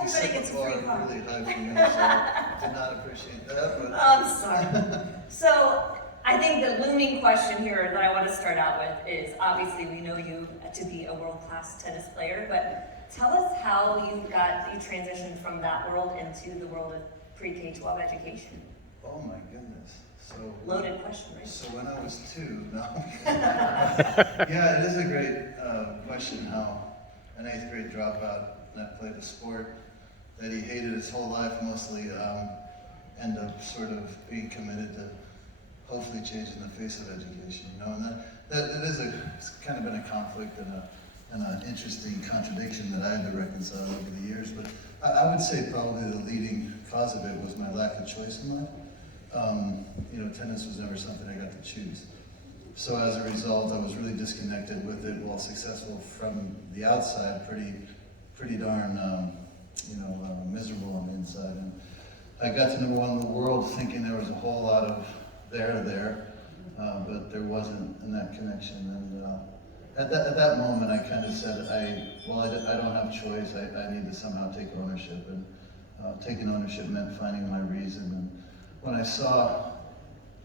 Everybody gets a free car. Really high for you, so I did not appreciate that. But. I'm sorry. So I think the looming question here that I want to start out with is, obviously we know you to be a world-class tennis player, but tell us how you transitioned from that world into the world of pre-K-12 education. Oh my goodness. So loaded question, right? So when I was 2, no. Yeah, it is a great question how an 8th grade dropout that played a sport that he hated his whole life mostly end up sort of being committed to hopefully changing the face of education, you know, and that is it's kind of been a conflict and an interesting contradiction that I had to reconcile over the years, but I would say probably the leading cause of it was my lack of choice in life. You know, tennis was never something I got to choose. So as a result, I was really disconnected with it, while successful from the outside, pretty darn, miserable on the inside. And I got to #1 in the world thinking there was a whole lot of there, but there wasn't in that connection. And at that moment, I kind of said, I don't have choice. I need to somehow take ownership, and taking ownership meant finding my reason. And when I saw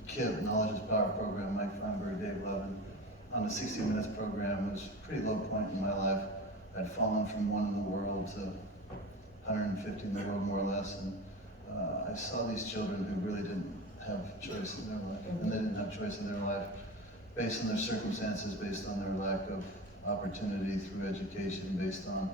KIP, Knowledge is Power program, Mike Feinberg, Dave Levin, on the 60 Minutes program, it was a pretty low point in my life. I'd fallen from 1 in the world to 150 in the world, more or less, and I saw these children who really didn't have choice in their life, and they didn't have choice in their life based on their circumstances, based on their lack of opportunity through education, based on,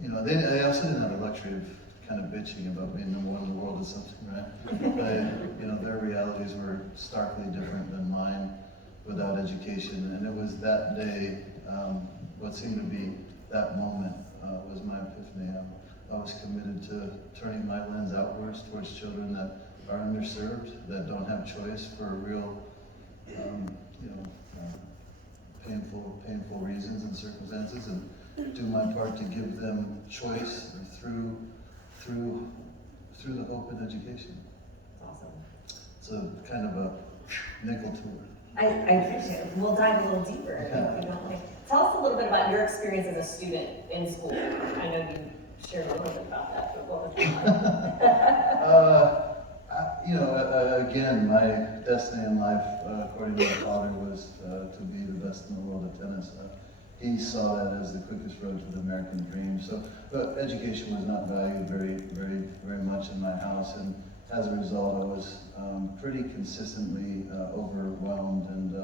they also didn't have the luxury of kind of bitching about being #1 in the world or something, right? But, their realities were starkly different than mine without education, and it was that day, what seemed to be that moment was my epiphany. I was committed to turning my lens outwards towards children that are underserved, that don't have choice for real, painful reasons and circumstances, and do my part to give them choice through the hope in education. Awesome. It's a kind of a nickel tour. I appreciate it. We'll dive a little deeper if you don't mind. Tell us a little bit about your experience as a student in school. I know you shared a little bit about that, but what was it like? Again, my destiny in life, according to my father, was to be the best in the world at tennis. He saw that as the quickest road to the American dream. So, but education was not valued very much in my house, and as a result, I was pretty consistently overwhelmed and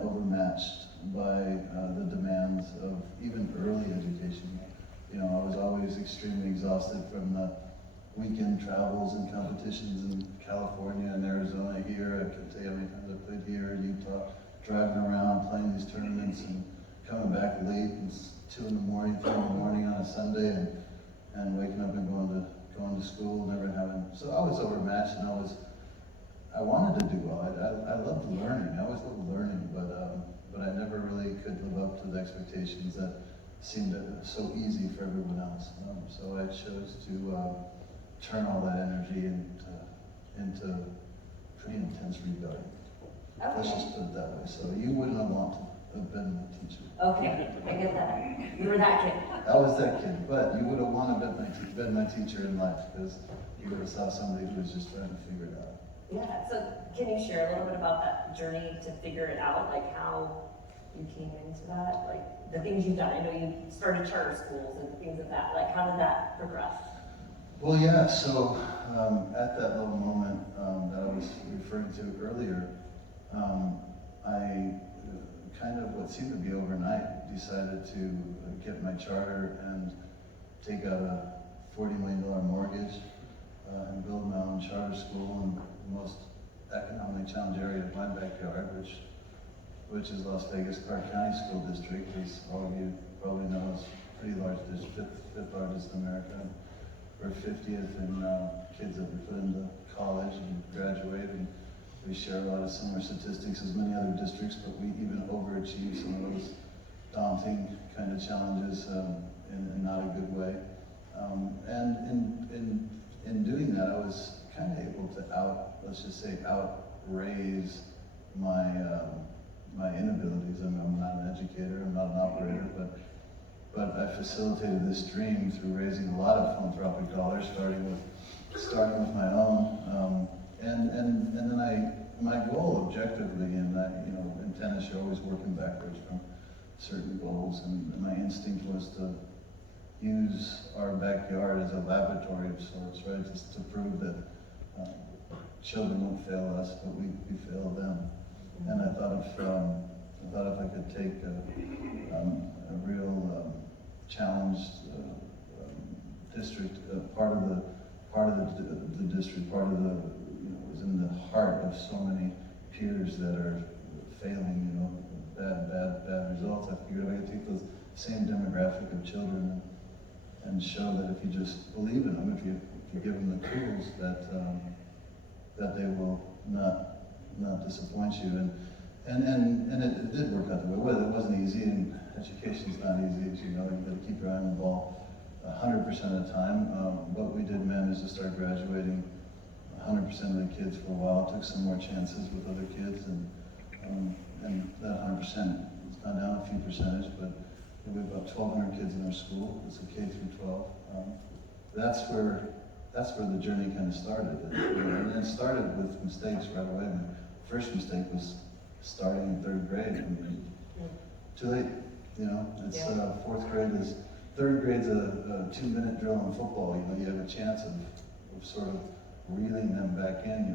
overmatched by the demands of even early education. I was always extremely exhausted from the weekend travels and competitions in California and Arizona here. I can tell you how many times I played here, Utah, driving around, playing these tournaments, and coming back late, and 2 in the morning, 3 in the morning on a Sunday, and waking up and going to school, never having. So I was overmatched, and I wanted to do well. I loved learning. I always loved learning, but I never really could live up to the expectations that seemed so easy for everyone else. So I chose to turn all that energy into pretty intense rebellion. Okay. Let's just put it that way. So you wouldn't have wanted to have been my teacher. Okay, I get that. You were that kid. I was that kid, but you would have wanted to have been my teacher in life, because you would have saw somebody who was just trying to figure it out. Yeah, so can you share a little bit about that journey to figure it out, like how you came into that, like the things you've done? I know you started charter schools and things of that, like how did that progress? Well, yeah, so at that little moment that I was referring to earlier, I kind of what seemed to be overnight decided to get my charter and take out a $40 million mortgage and build my own charter school in the most economically challenged area of my backyard, which is Las Vegas Clark County School District, as all of you probably know, is a pretty large district, fifth largest in America. We're 50th in kids that we put into college and graduate, and we share a lot of similar statistics as many other districts, but we even overachieve some of those daunting kind of challenges in not a good way. And in doing that, I was kind of able to outraise my inabilities. I'm not an educator, I'm not an operator, but I facilitated this dream through raising a lot of philanthropic dollars, starting with my own, and then my goal objectively, and in tennis you're always working backwards from certain goals, and my instinct was to use our backyard as a laboratory of sorts, right, just to prove that children don't fail us, but we fail them. And I thought if I could take a real challenged district, part of the district, part of was in the heart of so many peers that are failing, bad results. I figured I could take those same demographic of children and show that if you just believe in them, if you give them the tools, that they will not disappoint you. And it did work out the way. Well, it wasn't easy, and education's not easy, as you know. You've got to keep your eye on the ball 100% of the time. But we did manage to start graduating 100% of the kids for a while. Took some more chances with other kids, and that 100% has gone down a few percentage, but we have about 1,200 kids in our school. It's a K through 12. That's where the journey kind of started. And it started with mistakes right away. My first mistake was starting in 3rd grade. Too late, It's fourth grade is, 3rd grade's a 2-minute drill in football. You have a chance of sort of reeling them back in.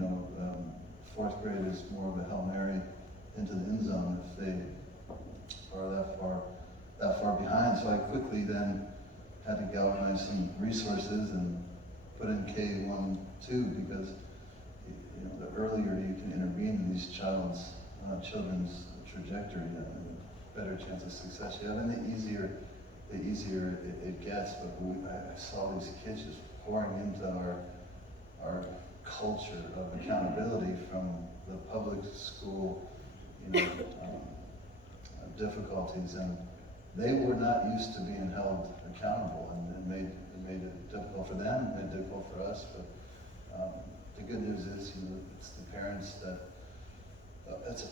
4th grade is more of a Hail Mary into the end zone if they are that far behind. So I quickly then had to galvanize some resources and put in K1, 2, because the earlier you can intervene in these children's trajectory, the better chance of success you have, and the easier it gets. But I saw these kids just pouring into our culture of accountability from the public school, difficulties, and they were not used to being held accountable, and it made it difficult for them, it made it difficult for us. But the good news is, it's the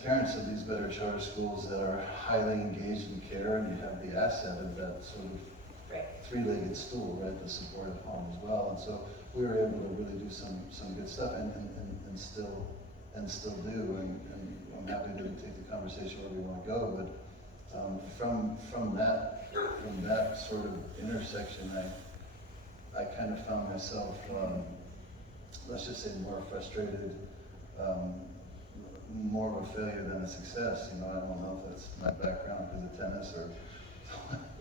parents of these better charter schools that are highly engaged in care, and you have the asset of that sort of three-legged stool, right, the support at home as well. And so we were able to really do some good stuff, and still do. And I'm happy to take the conversation where we want to go. But from that sort of intersection, I kind of found myself, let's just say, more frustrated, more of a failure than a success. I don't know if that's my background because of tennis or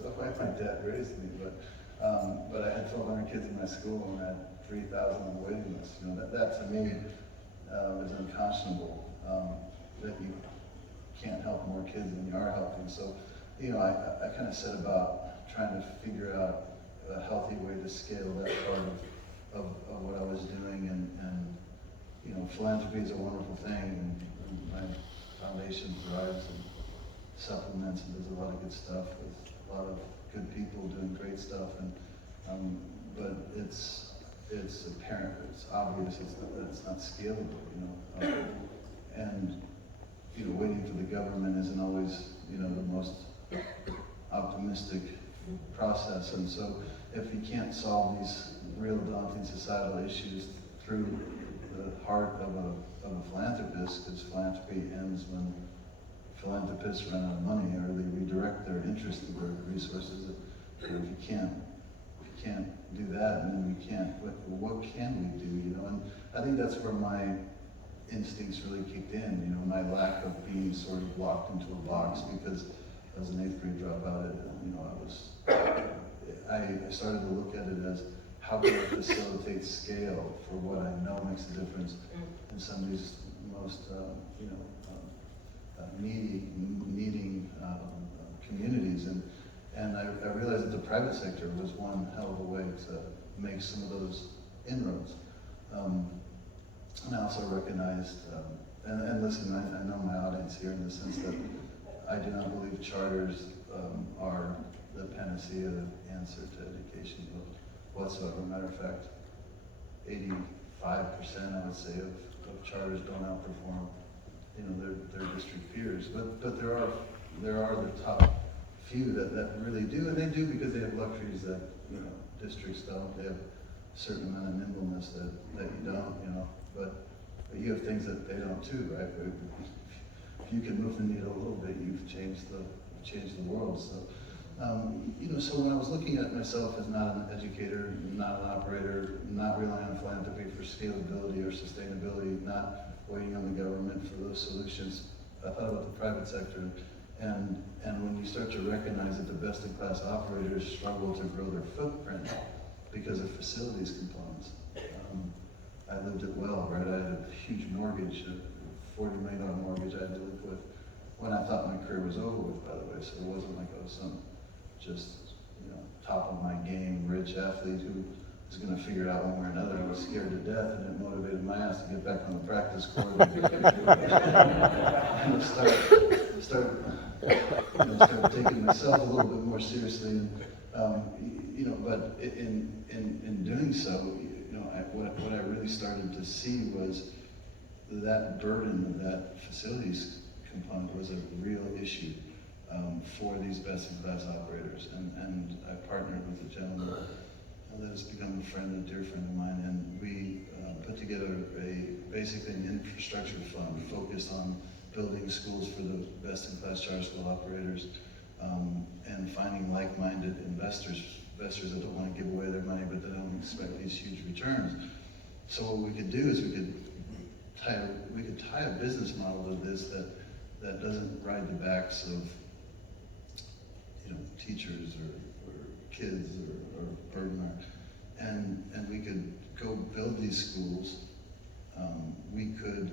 the way my dad raised me, but I had 1,200 kids in my school and I had 3,000 on the waiting list. That to me is unconscionable, that you can't help more kids than you are helping. So, I kind of set about trying to figure out a healthy way to scale that part of what I was doing, and philanthropy is a wonderful thing, and my foundation thrives and supplements and does a lot of good stuff with a lot of good people doing great stuff, but it's apparent, it's obvious, it's not scalable, and waiting for the government isn't always the most optimistic process. And so if you can't solve these real daunting societal issues through the heart of a philanthropist, because philanthropy ends when philanthropists run out of money or they redirect their interest to their resources. If you can't do that, then what can we do? And I think that's where my instincts really kicked in, my lack of being sort of locked into a box, because as an 8th grade dropout, I started to look at it as, how can I facilitate scale for what I know makes a difference in some of these most needing communities, and I realized that the private sector was one hell of a way to make some of those inroads. And I also recognized, and listen, I know my audience here in the sense that I do not believe charters are the panacea, the answer to education whatsoever. Matter of fact, 85%, I would say, of charters don't outperform their district peers. But there are the top few that really do, and they do because they have luxuries that districts don't. They have a certain amount of nimbleness that you don't, you know. But you have things that they don't too, right? If you can move the needle a little bit, you've changed the world. So, you know, so when I was looking at myself as not an educator, not an operator, not relying on philanthropy for scalability or sustainability, not waiting on the government for those solutions, I thought about the private sector. And when you start to recognize that the best-in-class operators struggle to grow their footprint because of facilities components. I lived it well, right? I had a huge mortgage, a $40 million mortgage I had to live with when I thought my career was over with, by the way. So it wasn't like I was some just, you know, top of my game, rich athlete who was going to figure it out one way or another. I was scared to death, and it motivated my ass to get back on the practice court and start taking myself a little bit more seriously. And, you know, but in doing so, you know, what I really started to see was that burden of that facilities component was a real issue for these best-in-class operators. And I partnered with a gentleman that has become a friend, a dear friend of mine, and we put together basically an infrastructure fund focused on building schools for the best-in-class charter school operators, and finding like-minded investors that don't want to give away their money, but they don't expect these huge returns. So what we could do is we could tie a business model to this that doesn't ride the backs of, you know, teachers or kids or burden and we could go build these schools. We could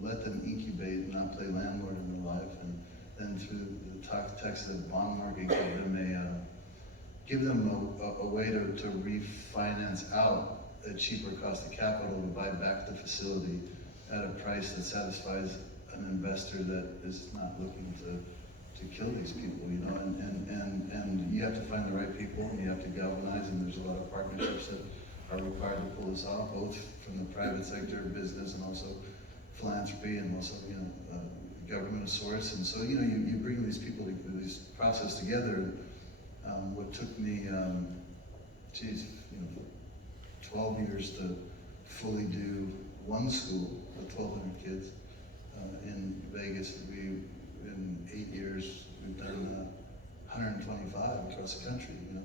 let them incubate and not play landlord in their life, and then through the Texas bond market give them a way to refinance out a cheaper cost of capital to buy back the facility at a price that satisfies an investor that is not looking to kill these people, you know, and you have to find the right people, and you have to galvanize, and there's a lot of partnerships that are required to pull this off, both from the private sector, business, and also philanthropy, and also, you know, government source. And so, you know, you bring these people, this process together. What took me, you know, 12 years to fully do one school with 1,200 kids in Vegas. In 8 years, we've done 125 across the country, you know,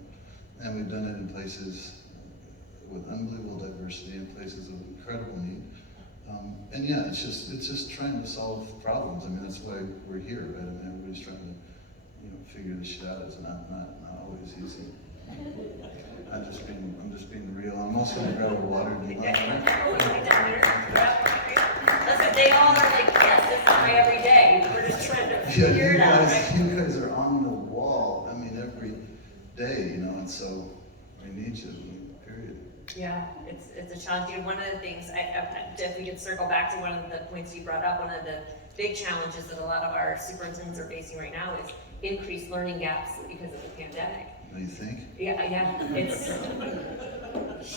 and we've done it in places with unbelievable diversity and places of incredible need. And yeah, it's just trying to solve problems. I mean, that's why we're here, right? I mean, everybody's trying to, you know, figure this shit out. It's not always easy. I'm just being real. I'm also gonna grab a water. Do you mind? Listen, they all are like, yes, this is my everyday. We're just trying to figure it out. Right? You guys are on the wall. I mean, every day, you know, and so I need you. Period. Yeah, it's a challenge. One of the things, if we could circle back to one of the points you brought up, one of the big challenges that a lot of our superintendents are facing right now is increased learning gaps because of the pandemic. You think? Yeah, it's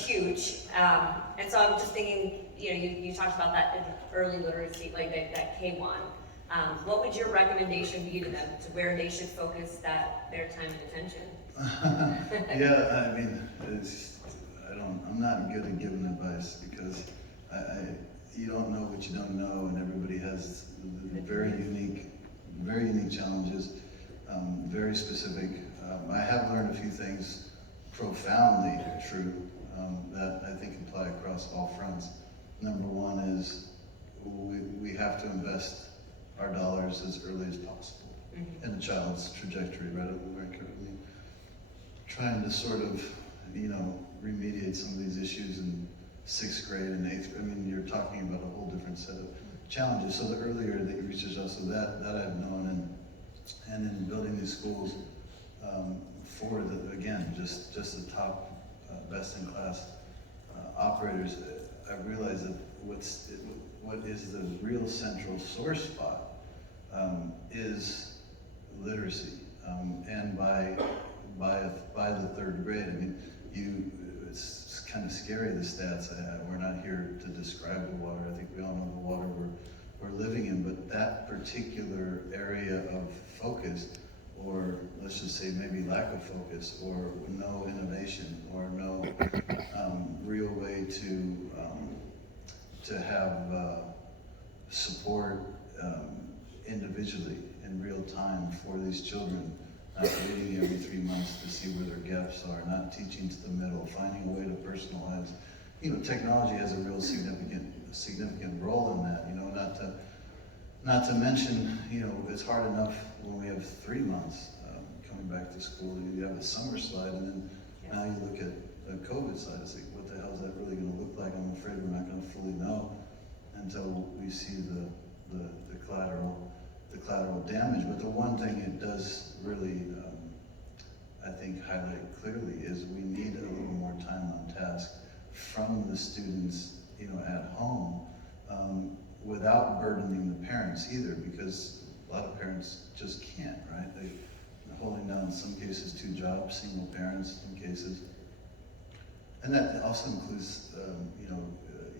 huge. And so I'm just thinking, you know, you talked about that early literacy, like that K-1. What would your recommendation be to them, to where they should focus their time and attention? Yeah, I mean, I'm not good at giving advice because you don't know what you don't know, and everybody has very unique challenges, very specific. I have learned a few things profoundly true that I think apply across all fronts. Number one is we have to invest our dollars as early as possible in a child's trajectory, right? We're currently trying to sort of, you know, remediate some of these issues in 6th grade and 8th grade. I mean, you're talking about a whole different set of challenges. So the earlier that you research us, so that I've known, and in building these schools for just the top best-in-class operators, I realized that what is the real central source spot is literacy, and by the 3rd grade, I mean, it's kind of scary, the stats. We're not here to describe the water. I think we all know the water we're living in, but that particular area of focus or let's just say maybe lack of focus, or no innovation, or no real way to have support individually in real time for these children, not waiting every 3 months to see where their gaps are, not teaching to the middle, finding a way to personalize. Technology has a real significant role in that, not to mention, it's hard enough when we have 3 months coming back to school. You have a summer slide, and then now you look at the COVID slide. It's like, what the hell is that really going to look like? I'm afraid we're not going to fully know until we see the collateral damage. But the one thing it does really, I think, highlight clearly is we need a little more time on task from the students, at home. Without burdening the parents either, because a lot of parents just can't, right? They're holding down, in some cases, 2 jobs, single parents in cases. And that also includes,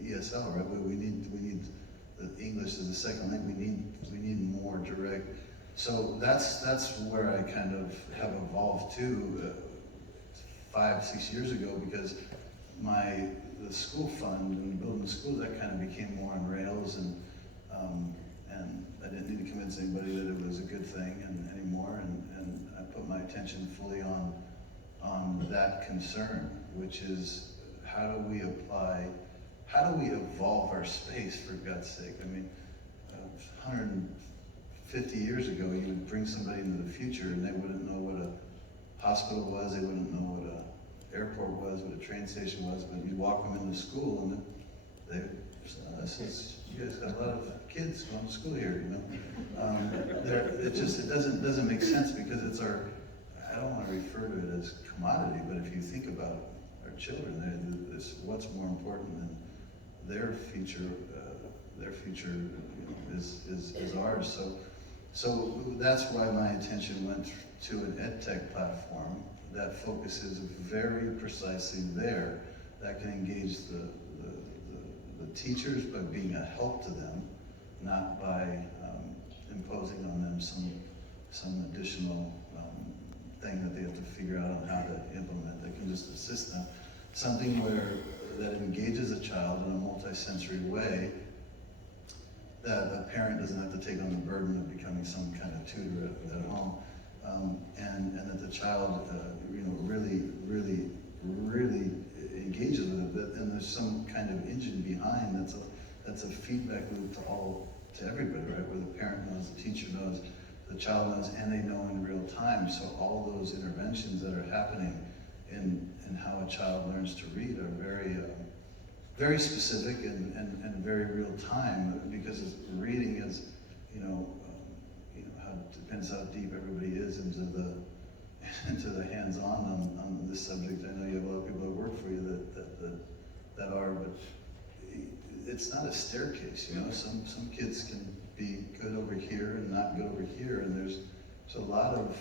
ESL, right? We need the English as a second language. We need more direct. So that's where I kind of have evolved to 5-6 years ago, because the school fund and building the schools, that kind of became more on rails, and I didn't need to convince anybody that it was a good thing anymore, and I put my attention fully on that concern, which is how do we evolve our space, for God's sake? I mean, 150 years ago, you would bring somebody into the future and they wouldn't know what a hospital was, they wouldn't know what a airport was, what a train station was, but you walk them into school and you guys got a lot of kids going to school here, it doesn't make sense, because it's I don't want to refer to it as commodity, but if you think about our children, what's more important than their future is ours. So that's why my attention went to an ed tech platform that focuses very precisely there, that can engage the teachers by being a help to them, not by imposing on them some additional thing that they have to figure out on how to implement that can just assist them. Something that engages a child in a multi-sensory way, that a parent doesn't have to take on the burden of becoming some kind of tutor at home, and that the child really engages with it, and there's some kind of engine behind that's a feedback loop to everybody, right? Where the parent knows, the teacher knows, the child knows, and they know in real time. So all those interventions that are happening in how a child learns to read are very specific and very real time, because reading is, depends how deep everybody is into the hands-on on this subject. I know you have a lot of people that work for you that are, but it's not a staircase. Some kids can be good over here and not good over here, and there's a lot of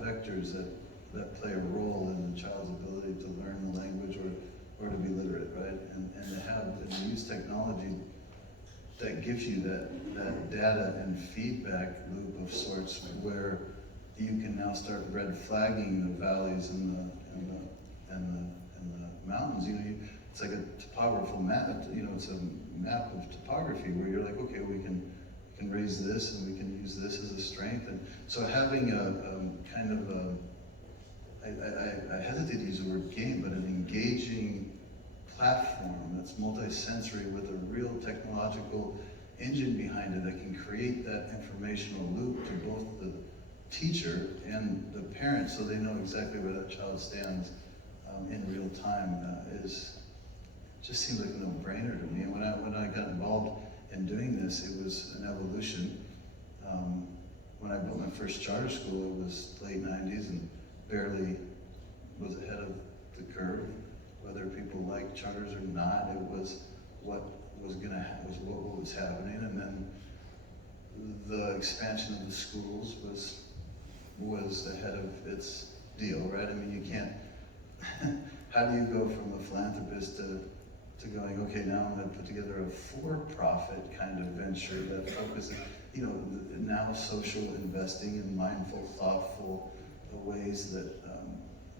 vectors that play a role in the child's ability to learn the language or to be literate, right? And to use technology that gives you that data and feedback loop of sorts, where you can now start red flagging the valleys and the mountains. It's like a topographical map. It's a map of topography where you're like, okay, we can raise this and we can use this as a strength. And so having a kind of I hesitate to use the word game, but an engaging platform that's multi-sensory with a real technological engine behind it that can create that informational loop to both the teacher and the parent, so they know exactly where that child stands in real time, just seems like a no-brainer to me. And when I got involved in doing this, it was an evolution. When I built my first charter school, it was late 90s and barely was ahead of the curve. Whether people liked charters or not, it was what was happening. And then the expansion of the schools was ahead of its deal, right? I mean, you can't, how do you go from a philanthropist to going, okay, now I'm going to put together a for-profit kind of venture that focuses, now social investing and mindful, thoughtful ways that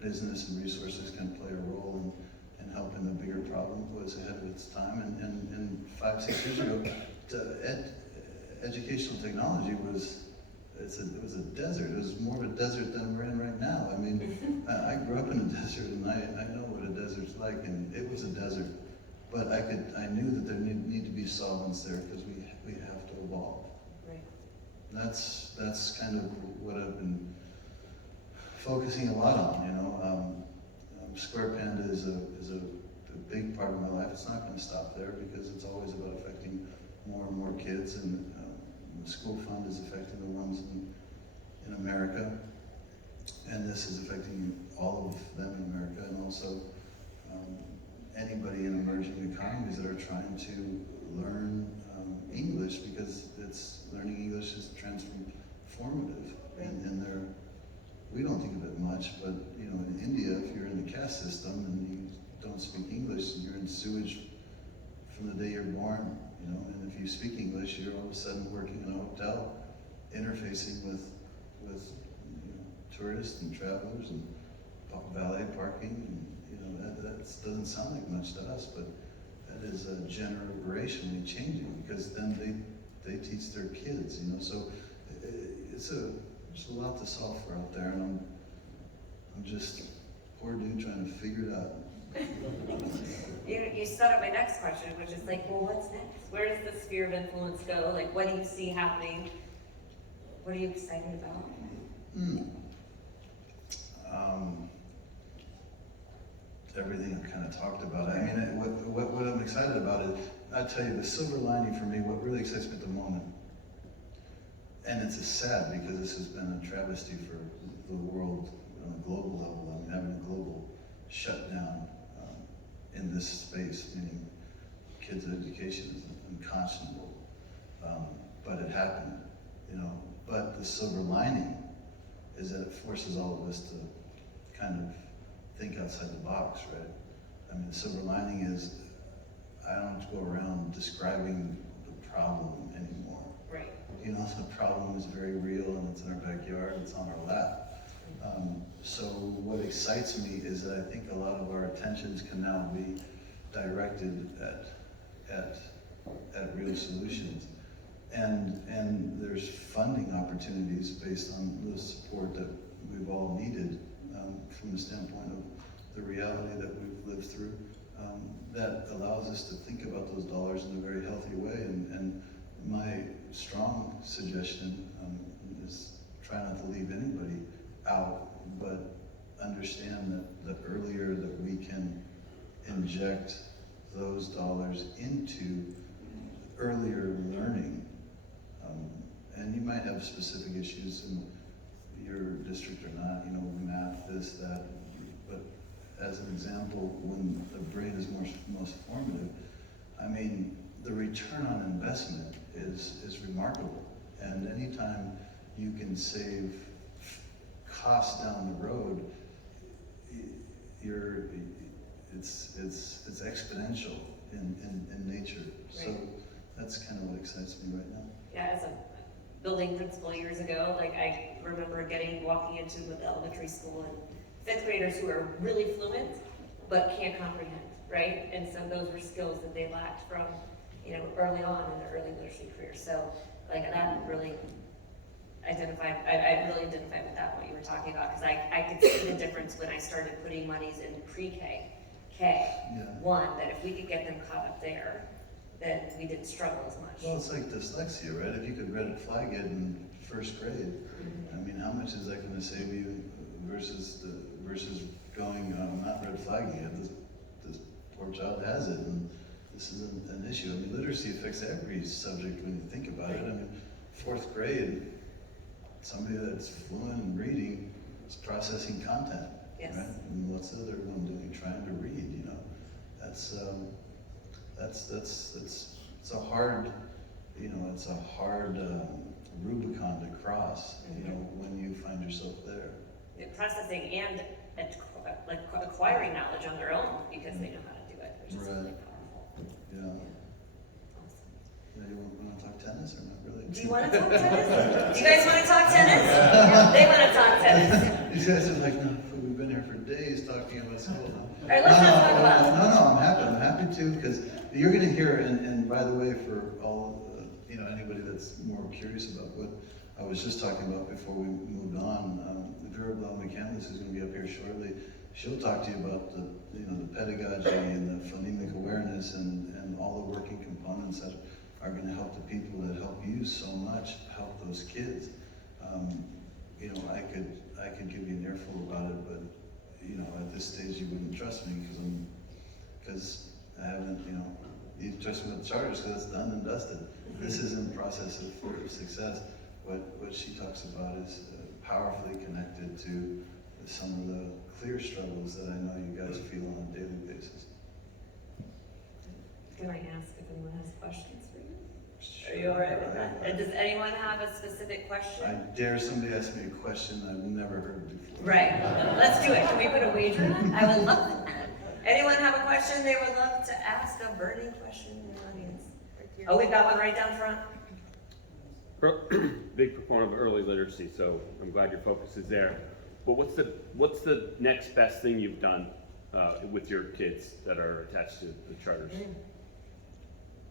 business and resources can play a role in helping the bigger problem was ahead of its time. And 5-6 years ago, educational technology was it was a desert. It was more of a desert than we're in right now. I mean, I grew up in a desert, and I know what a desert's like, and it was a desert. But I knew that there need to be solvents there because we have to evolve. Right. That's kind of what I've been focusing a lot on. Square Panda is a big part of my life. It's not going to stop there because it's always about affecting more and more kids, and the school fund is affecting the ones in America, and this is affecting all of them in America, and also anybody in emerging economies that are trying to learn English, because learning English is transformative, and we don't think of it much, but in India, if you're in the caste system and you don't speak English, you're in sewage from the day you're born, and if you speak English, you're all of a sudden working in a hotel, interfacing with tourists and travelers and valet parking, and that doesn't sound like much to us, but that is generationally changing, because then they teach their kids, so there's a lot to solve for out there, and I'm just poor dude trying to figure it out. You set up my next question, which is like, well, what's next? Where does the sphere of influence go? Like, what do you see happening? What are you excited about? Everything I kind of talked about. I mean, what I'm excited about is, I tell you, the silver lining for me, what really excites me at the moment, and it's sad because this has been a travesty for the world on a global level. I mean, having a global shutdown in this space, meaning kids' education is unconscionable. But it happened, But the silver lining is that it forces all of us to kind of think outside the box, right? I mean, the silver lining is I don't have to go around describing the problem anymore. Right. The problem is very real, and it's in our backyard, it's on our lap. So what excites me is that I think a lot of our attentions can now be directed at real solutions. And there's funding opportunities based on the support that we've all needed from the standpoint of the reality that we've lived through, that allows us to think about those dollars in a very healthy way. And my strong suggestion is try not to leave anybody out, but understand that the earlier that we can inject those dollars into earlier learning, and you might have specific issues in your district or not, math, this, that, but as an example, when the brain is most formative, I mean, the return on investment is remarkable. And anytime you can save costs down the road, it's exponential in nature. Right. So that's kind of what excites me right now. Yeah, as a building principal years ago, I remember walking into the elementary school and fifth graders who are really fluent but can't comprehend, right? And so those were skills that they lacked from, early on in their early literacy career. So that really I really identified with that, what you were talking about, because I could see the difference when I started putting monies in pre-K, K1, that if we could get them caught up there, then we didn't struggle as much. Well, it's like dyslexia, right? If you could red flag it in first grade, I mean, how much is that going to save you versus going, I'm not red flagging it, this poor child has it, and this is an issue. I mean, literacy affects every subject when you think about it. I mean, fourth grade, somebody that's fluent in reading is processing content, Yes. right? And what's the other one doing? Trying to read, it's a hard, it's a hard Rubicon to cross, when you find yourself there. Processing and acquiring knowledge on their own because they know how to do it, which is really Right. powerful. Yeah. Awesome. You want to talk tennis or not really? Do you want to talk tennis? Do you guys want to talk tennis? They want to talk tennis. These guys are like, no, we've been here for days talking about school. All right, let's not talk about it. No, I'm happy to, because you're going to hear, and by the way, for all, anybody that's more curious about what I was just talking about before we moved on, Vera McCandless, who's going to be up here shortly, she'll talk to you about the pedagogy and the phonemic awareness and all the working components that are going to help the people that help you so much help those kids. I could give you an earful about it, but at this stage you wouldn't trust me because I haven't, you trust me with the charters because it's done and dusted. This is in the process of success. What she talks about is powerfully connected to some of the clear struggles that I know you guys feel on a daily basis. Can I ask if anyone has questions for you? Are you all right with that? And does anyone have a specific question? I dare somebody ask me a question I've never heard before. Right. Let's do it. Can we put a wager on? I would love it. Anyone have a question they would love to ask, a burning question in the audience? Oh, we've got one right down front. Big proponent of early literacy, so I'm glad your focus is there. But what's the next best thing you've done with your kids that are attached to the charters?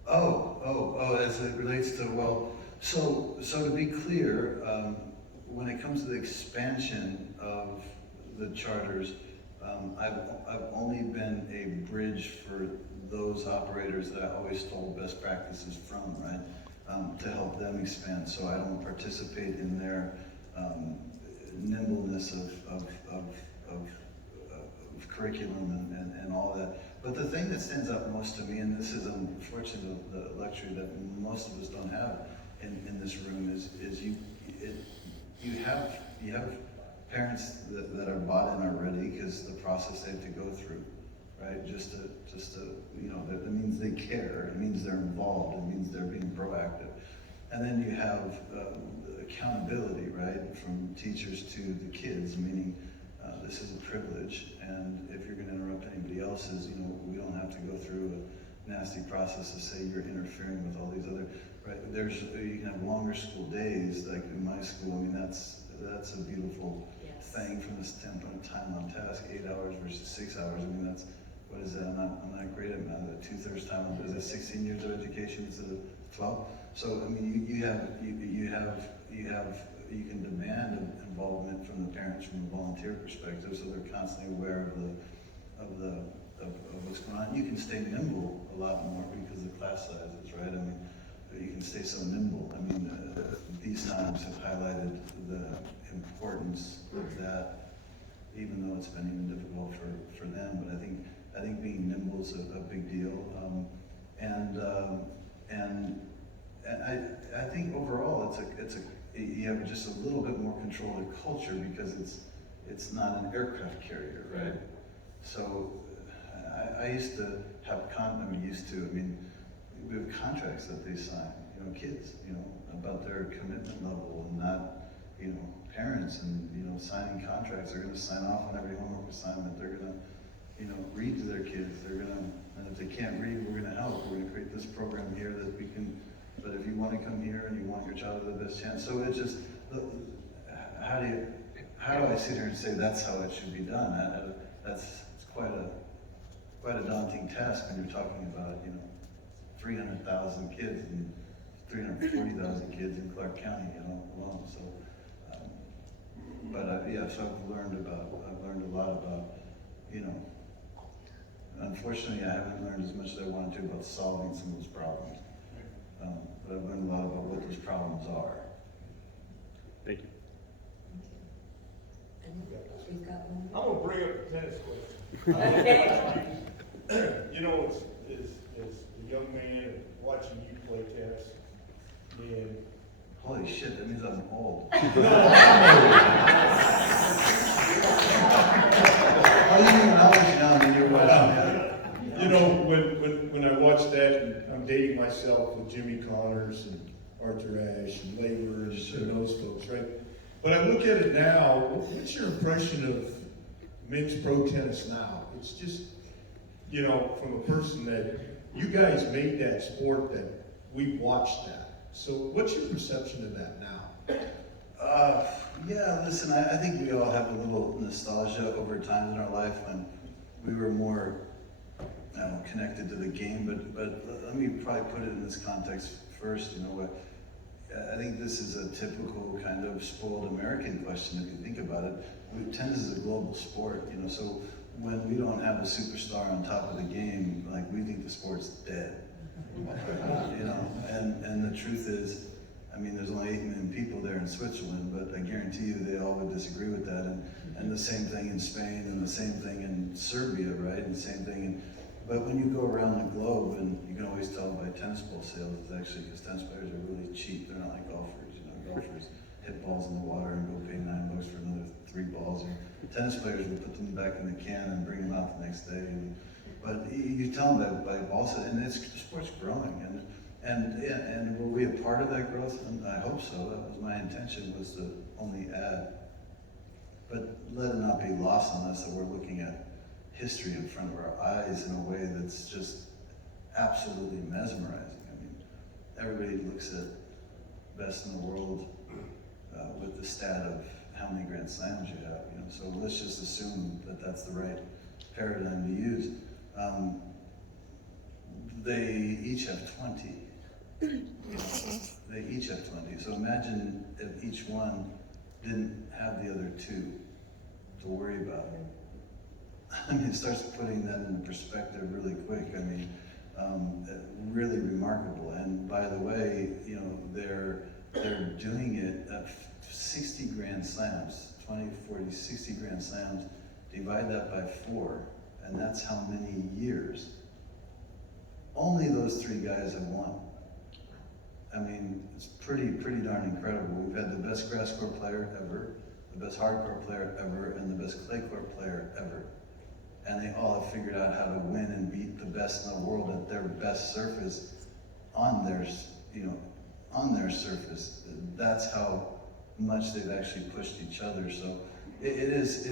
As it relates to, so to be clear, when it comes to the expansion of the charters, I've only been a bridge for those operators that I always stole best practices from, right? To help them expand, so I don't participate in their nimbleness of curriculum and all that. But the thing that stands out most to me, and this is unfortunately the luxury that most of us don't have in this room, is you have parents that are bought in already because the process they have to go through, right? Just to that means they care. It means they're involved. It means they're being proactive. And then you have accountability, right, from teachers to the kids, meaning this is a privilege, and if you're going to interrupt anybody else's, we don't have to go through a nasty process to say you're interfering with all these other, right? You can have longer school days, like in my school. I mean, that's a beautiful thing from the standpoint of time on task, 8 hours versus 6 hours. I mean, that's, what is that? I'm not great at math. 2/3 time, is it 16 years of education instead of 12? So I mean, you can demand involvement from the parents from a volunteer perspective, so they're constantly aware of what's going on. You can stay nimble a lot more because of class sizes, right? I mean, you can stay so nimble. I mean, these times have highlighted the importance of that, even though it's been even difficult for them. But I think being nimble is a big deal. I think overall you have just a little bit more control of the culture because it's not an aircraft carrier, right? So I used to have we have contracts that they sign, kids, about their commitment level, and not, parents, and signing contracts. They're going to sign off on every homework assignment. They're going to read to their kids. And if they can't read, we're going to help. We're going to create this program here that we can. But if you want to come here and you want your child to have the best chance, so it's just, how do I sit here and say that's how it should be done? It's quite a daunting task when you're talking about 300,000 kids and 340,000 kids in Clark County, alone. So, so I've learned a lot about, unfortunately I haven't learned as much as I wanted to about solving some of those problems. But I've learned a lot about what those problems are. Thank you. And we've got one. I'm gonna bring up a tennis question. As a young man watching you play tennis, and Holy shit, that means I'm old. How do you acknowledge now that you're watching? when I watch that, and I'm dating myself with Jimmy Connors and Arthur Ashe and Laborers and those folks, right? But I look at it now, what's your impression of men's pro tennis now? It's just, from a person that you guys made that sport that we've watched that. So what's your perception of that now? Yeah, listen, I think we all have a little nostalgia over times in our life when we were more, I don't know, connected to the game, but let me probably put it in this context first, you know what? I think this is a typical kind of spoiled American question if you think about it. Tennis is a global sport, you know, so when we don't have a superstar on top of the game, like we think the sport's dead. You know, and the truth is, I mean, there's only 8 million people there in Switzerland, but I guarantee you they all would disagree with that. And the same thing in Spain, and the same thing in Serbia, right? And the same thing in, but when you go around the globe, and you can always tell by tennis ball sales, it's actually because tennis players are really cheap. They're not like golfers, you know, golfers hit balls in the water and go pay $9 for another 3 balls. And tennis players will put them back in the can and bring them out the next day. But you tell them that by ball set, and the sport's growing. And were we a part of that growth? And I hope so. That was my intention, was to only add. But let it not be lost on us that we're looking at history in front of our eyes in a way that's just absolutely mesmerizing. I mean, everybody looks at best in the world with the stat of how many Grand Slams you have. You know, so let's just assume that that's the right paradigm to use. They each have 20. They each have 20. So imagine if each one didn't have the other 2 to worry about. I mean, it starts putting that into perspective really quick. I mean, really remarkable. And by the way, you know, they're doing it at 60 Grand Slams, 20, 40, 60 Grand Slams. Divide that by 4, and that's how many years. Only those 3 guys have won. I mean, it's pretty darn incredible. We've had the best grass court player ever, the best hard court player ever, and the best clay court player ever. And they all have figured out how to win and beat the best in the world at their best surface on their, you know, on their surface. That's how much they've actually pushed each other. So it is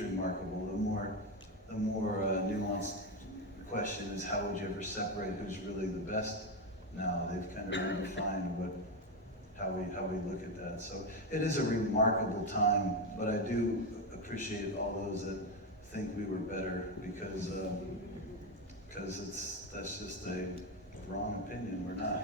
remarkable. The more nuanced question is, how would you ever separate who's really the best? Now they've kind of redefined how we look at that. So it is a remarkable time, but I do appreciate all those that think we were better, because that's just a wrong opinion. We're not.